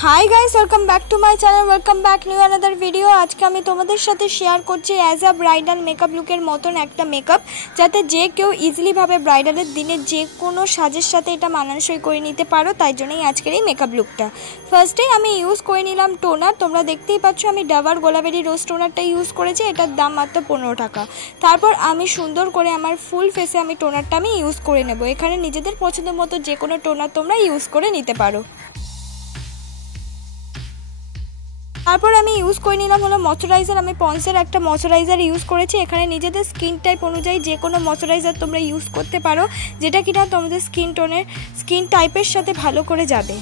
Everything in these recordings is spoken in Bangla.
High guys welcome back to my channel welcome back new another video. आज के आमी तोमादेर साथे शेयर करछि एज अ ब्राइडल मेकअप लुकेर मतन एकटा मेकअप जाते जे केउ इजिली भावे ब्राइडलेर दिने जे कोनो साजेर साथे एटा मानानसई करे निते पारो, ताई जोन्नोई आजकेर एई मेकअप लुकटा। फार्स्टे आमी यूज करे निलाम टोनार, तोमरा देखतेई पाচ্ছ आमी डाबर गोलाबेरी रोज टोनारटा यूज करेछि, एटार दाम मात्र 15 टाका। तारपर आमी सुंदर करे आमार फुल फेसे आमी टोनारटा आमी यूज करे नेब। एखाने निजेदेर पछंद मतो जे कोनो टोनार तोमरा यूज करे निते पारो। তারপর আমি ইউজ করে নিলাম হলো ময়শ্চারাইজার। আমি পন্সের একটা ময়শ্চারাইজার ইউজ করেছি। এখানে নিজেদের স্কিন টাইপ অনুযায়ী যে কোনো ময়শ্চারাইজার তোমরা ইউজ করতে পারো, যেটা কিনা তোমাদের স্কিন টাইপের সাথে ভালো করে যাবে।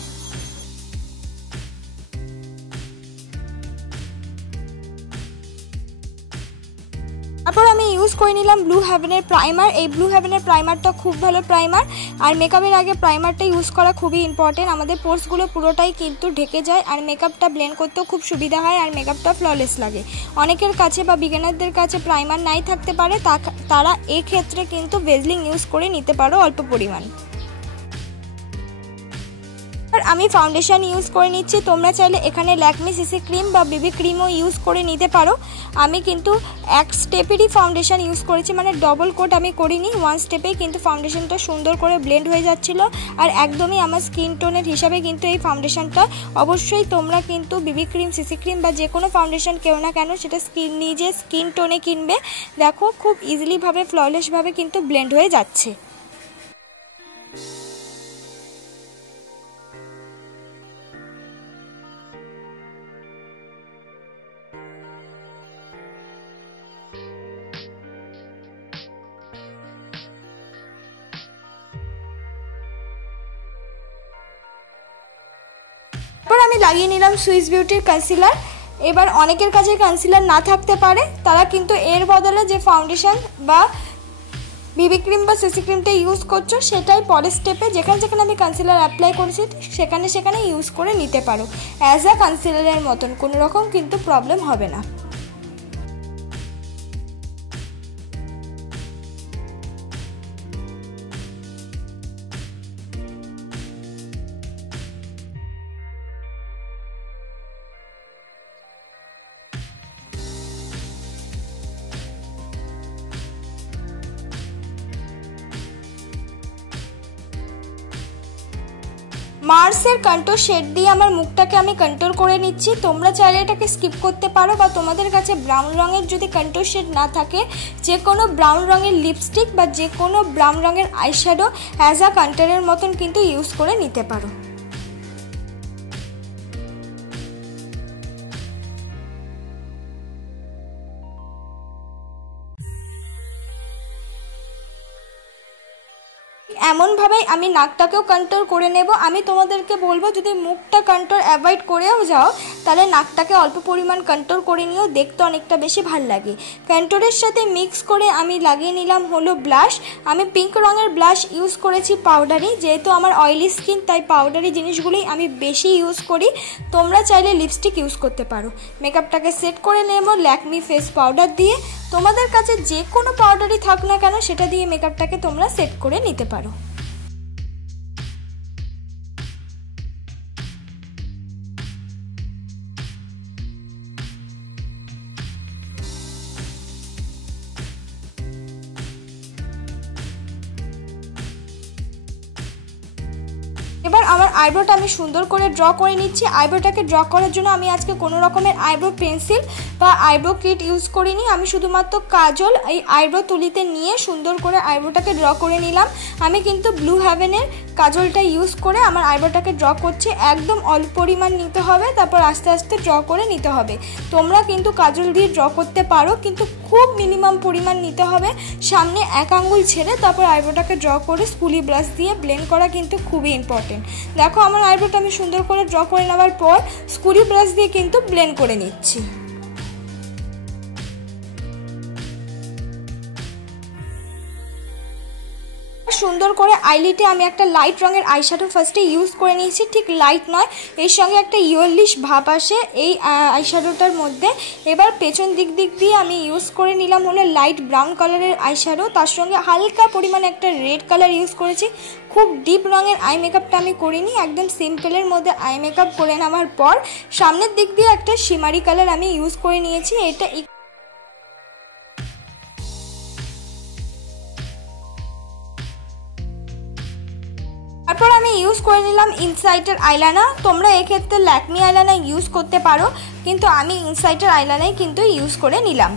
তারপর আমি ইউজ করে নিলাম ব্লু হেভেনের প্রাইমার। এই ব্লু হেভেনের প্রাইমারটা খুব ভালো প্রাইমার, আর মেকআপের আগে প্রাইমারটা ইউজ করা খুবই ইম্পর্টেন্ট। আমাদের পোর্সগুলো পুরোটাই কিন্তু ঢেকে যায়, আর মেকআপটা ব্লেন্ড করতেও খুব সুবিধা হয়, আর মেকআপটা ফ্ললেস লাগে। অনেকের কাছে বা বিগিনারদের কাছে প্রাইমার নাই থাকতে পারে, তারা এই ক্ষেত্রে কিন্তু ভেজলিং ইউজ করে নিতে পারো অল্প পরিমাণ। আমি ফাউন্ডেশন ইউজ করে নিচ্ছি। তোমরা চাইলে এখানে ল্যাকমি সিসি ক্রিম বা বেবি ক্রিমও ইউজ করে নিতে পারো। আমি কিন্তু এক স্টেপেরই ফাউন্ডেশন ইউজ করেছি, মানে ডবল কোট আমি করিনি, ওয়ান স্টেপেই কিন্তু ফাউন্ডেশনটা সুন্দর করে ব্লেন্ড হয়ে যাচ্ছিল, আর একদমই আমার স্কিন টোনের হিসাবে কিন্তু এই ফাউন্ডেশনটা। অবশ্যই তোমরা কিন্তু বেবি ক্রিম, সিসি ক্রিম বা যে কোনো ফাউন্ডেশন কেউ না কেন সেটা নিজে স্কিন টোনে কিনবে। দেখো খুব ইজিলিভাবে ফ্ললেসভাবে কিন্তু ব্লেন্ড হয়ে যাচ্ছে। এবার আমি লাগিয়ে নিলাম সুইস বিউটির কনসিলার। এবার অনেকের কাছে কনসিলার না থাকতে পারে, তারা কিন্তু এর বদলে যে ফাউন্ডেশন বা বিবি ক্রিম বা সিসি ক্রিমটা ইউজ করছো সেটাই পরের স্টেপে যেখানে যেখানে আমি কনসিলার অ্যাপ্লাই করেছি সেখানে ইউজ করে নিতে পারো। অ্যাজ আ কনসিলারের মতন কোনো রকম কিন্তু প্রবলেম হবে না। মার্সের কন্ট্রোল শেড দিয়ে আমার মুখটাকে আমি কন্ট্রোল করে নিচ্ছি। তোমরা চাইলে এটাকে স্কিপ করতে পারো, বা তোমাদের কাছে ব্রাউন রঙের যদি কন্ট্রোল শেড না থাকে যে কোনো ব্রাউন রঙের লিপস্টিক বা যে কোনো ব্রাউন রঙের আইশ্যাডো অ্যাজ আ কন্ট্রোলের মতন কিন্তু ইউজ করে নিতে পারো। এমনভাবেই আমি নাকটাকেও কন্ট্রোল করে নেব। আমি তোমাদেরকে বলবো যদি মুখটা কন্ট্রোল অ্যাভয়েড করেও যাও তাহলে নাকটাকে অল্প পরিমাণ কন্ট্রোল করে নিও, দেখতে অনেকটা বেশি ভাল লাগে। কন্ট্রোলের সাথে মিক্স করে আমি লাগিয়ে নিলাম হলো ব্লাশ। আমি পিঙ্ক রঙের ব্লাশ ইউজ করেছি পাউডারি, যেহেতু আমার অয়েলি স্কিন তাই পাউডারি জিনিসগুলোই আমি বেশি ইউজ করি। তোমরা চাইলে লিপস্টিক ইউজ করতে পারো। মেকআপটাকে সেট করে নেব ল্যাকমি ফেস পাউডার দিয়ে। তোমাদের কাছে যে কোনো পাউডারই থাক না কেন সেটা দিয়ে মেকআপটাকে তোমরা সেট করে নিতে পারো। এবার আমার আইব্রোটা আমি সুন্দর করে ড্র করে নিচ্ছি। আইব্রোটাকে ড্র করার জন্য আমি আজকে কোনো রকমের আইব্রো পেন্সিল বা আইব্রো কিট ইউজ করিনি। আমি শুধুমাত্র কাজল এই আইব্রো তুলিতে নিয়ে সুন্দর করে আইব্রোটাকে ড্র করে নিলাম। আমি কিন্তু ব্লু হেভেনের কাজলটা ইউজ করে আমার আইব্রোটাকে ড্র করছি। একদম অল্প পরিমাণ নিতে হবে, তারপর আস্তে আস্তে ড্র করে নিতে হবে। তোমরা কিন্তু কাজল দিয়ে ড্র করতে পারো, কিন্তু খুব মিনিমাম পরিমাণ নিতে হবে। সামনে এক আঙ্গুল ছেড়ে তারপর আইব্রোটাকে ড্র করে স্পুলি ব্রাশ দিয়ে ব্লেন্ড করা কিন্তু খুবই ইম্পর্টেন্ট। দেখো আমার আইব্রোটা আমি সুন্দর করে ড্র করে নেওয়ার পর স্কুলি ব্রাশ দিয়ে কিন্তু ব্লেন্ড করে নিচ্ছি। সুন্দর করে আইলিটে আমি একটা লাইট রঙের আইশ্যাডো ফার্স্টে ইউজ করে নিয়েছি, ঠিক লাইট নয়, এর সঙ্গে একটা ইয়েলোইশ ভাব আসে এই আইশ্যাডোটার মধ্যে। এবার পেছন দিক দিয়ে আমি ইউজ করে নিলাম হলো লাইট ব্রাউন কালারের আইশ্যাডো, তার সঙ্গে হালকা পরিমাণে একটা রেড কালার ইউজ করেছি। খুব ডিপ রঙের আই মেকআপটা আমি করিনি, একদম সিম্পলের মধ্যে আই মেকআপ করে নেওয়ার পর সামনের দিক দিয়ে একটা শিমারি কালার আমি ইউজ করে নিয়েছি। এটা তারপর আমি ইউজ করে নিলাম ইনসাইটের আইলাইনার। তোমরা এক্ষেত্রে ল্যাকমি আইলাইনার ইউজ করতে পারো, কিন্তু আমি ইনসাইটের আইলাইনার কিন্তু ইউজ করে নিলাম।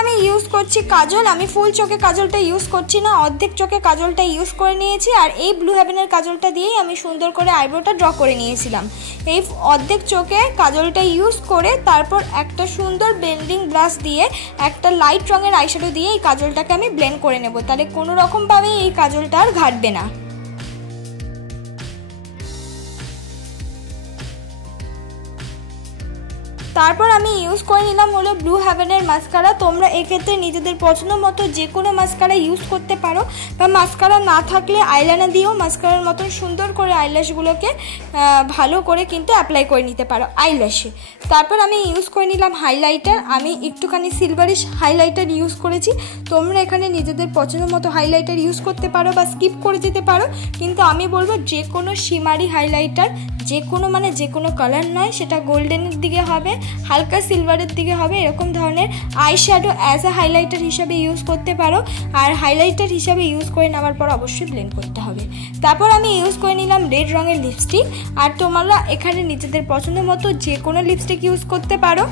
আমি ইউজ করছি কাজল, আমি ফুল চোখে কাজলটা ইউজ করছি না, অর্ধেক চোখে কাজলটা ইউজ করে নিয়েছি। আর এই ব্লু হেভেনের কাজলটা দিয়েই আমি সুন্দর করে আইব্রোটা ড্র করে নিয়েছিলাম। এই অর্ধেক চোখে কাজলটা ইউজ করে তারপর একটা সুন্দর ব্লেন্ডিং ব্রাশ দিয়ে একটা লাইট রঙের আইশ্যাডো দিয়ে এই কাজলটাকে আমি ব্লেন্ড করে নেব, তাহলে কোনো রকমভাবে এই কাজলটা আর ঘাটবে না। তারপর আমি ইউজ করে নিলাম হলো ব্লু হেভেনের মাস্কারা। তোমরা এক্ষেত্রে নিজেদের পছন্দ মতো যে কোনো মাস্কারা ইউজ করতে পারো, বা মাস্কারা না থাকলে আইলাইনার দিয়েও মাস্কারার মতন সুন্দর করে আইল্যাশগুলোকে ভালো করে কিন্তু অ্যাপ্লাই করে নিতে পারো আইল্যাশে। তারপর আমি ইউজ করে নিলাম হাইলাইটার, আমি একটুখানি সিলভারিশ হাইলাইটার ইউজ করেছি। তোমরা এখানে নিজেদের পছন্দ মতো হাইলাইটার ইউজ করতে পারো বা স্কিপ করে যেতে পারো, কিন্তু আমি বলবো যে কোনো শিমারি হাইলাইটার, যে কোনো কালার নয়, সেটা গোল্ডেনের দিকে হবে, হালকা সিলভারের দিকে হবে, এরকম ধরনের আইশ্যাডো অ্যাজ আ হাইলাইটার হিসাবে ইউজ করতে পারো। আর হাইলাইটার হিসাবে ইউজ করে নেওয়ার পর অবশ্যই ব্লেন্ড করতে হবে। তারপর আমি ইউজ করে নিলাম রেড রঙের লিপস্টিক, আর তোমরা এখানে নিজেদের পছন্দ মতো যে কোনো লিপস্টিক ইউজ করতে পারো।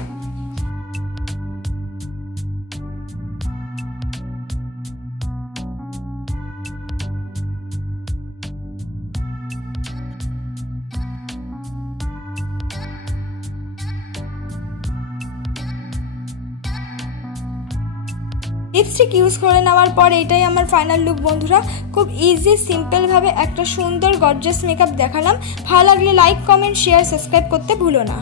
লিপস্টিক ইউজ করে নেওয়ার পর এটাই আমার ফাইনাল লুক বন্ধুরা। খুব ইজি সিম্পলভাবে একটা সুন্দর গর্জিয়াস মেকআপ দেখালাম। ভালো লাগলে লাইক, কমেন্ট, শেয়ার, সাবস্ক্রাইব করতে ভুলো না।